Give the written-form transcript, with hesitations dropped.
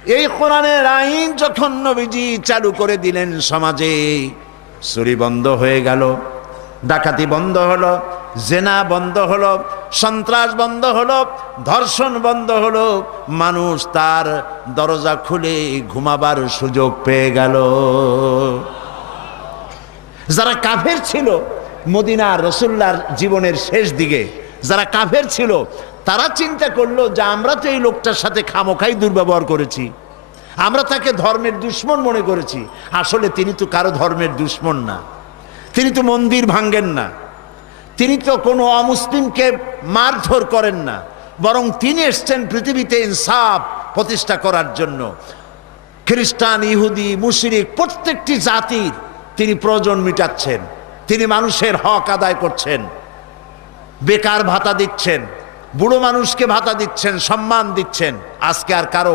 এই কোরআনের আইন যখন নবীজি চালু করে দিলেন, সমাজে চুরি বন্ধ হয়ে গেল, ডাকাতি বন্ধ হলো, জেনা বন্ধ হলো, সন্ত্রাস বন্ধ হলো, ধর্ষণ বন্ধ হলো, মানুষ তার দরজা খুলে ঘুমাবার সুযোগ পেয়ে গেল। যারা কাফের ছিল মদিনা রাসূলুল্লাহর জীবনের শেষ দিকে, যারা কাফের ছিল তারা চিন্তা করলো যে আমরা তো এই লোকটার সাথে খামোখাই দুর্ব্যবহার করেছি, আমরা তাকে ধর্মের দুশমন মনে করেছি। আসলে তিনি তো কারো ধর্মের দুশমন না, তিনি তো মন্দির ভাঙ্গেন না, তিনি তো কোনো অমুসলিমকে মারধর করেন না, বরং তিনি এসছেন পৃথিবীতে ইনসাফ প্রতিষ্ঠা করার জন্য। খ্রিস্টান, ইহুদি, মুশরিক প্রত্যেকটি জাতির তিনি প্রয়োজন মিটাচ্ছেন, তিনি মানুষের হক আদায় করছেন, বেকার ভাতা দিচ্ছেন, বুড়ো মানুষকে ভাতা দিচ্ছেন, সম্মান দিচ্ছেন। আজকে আর কারো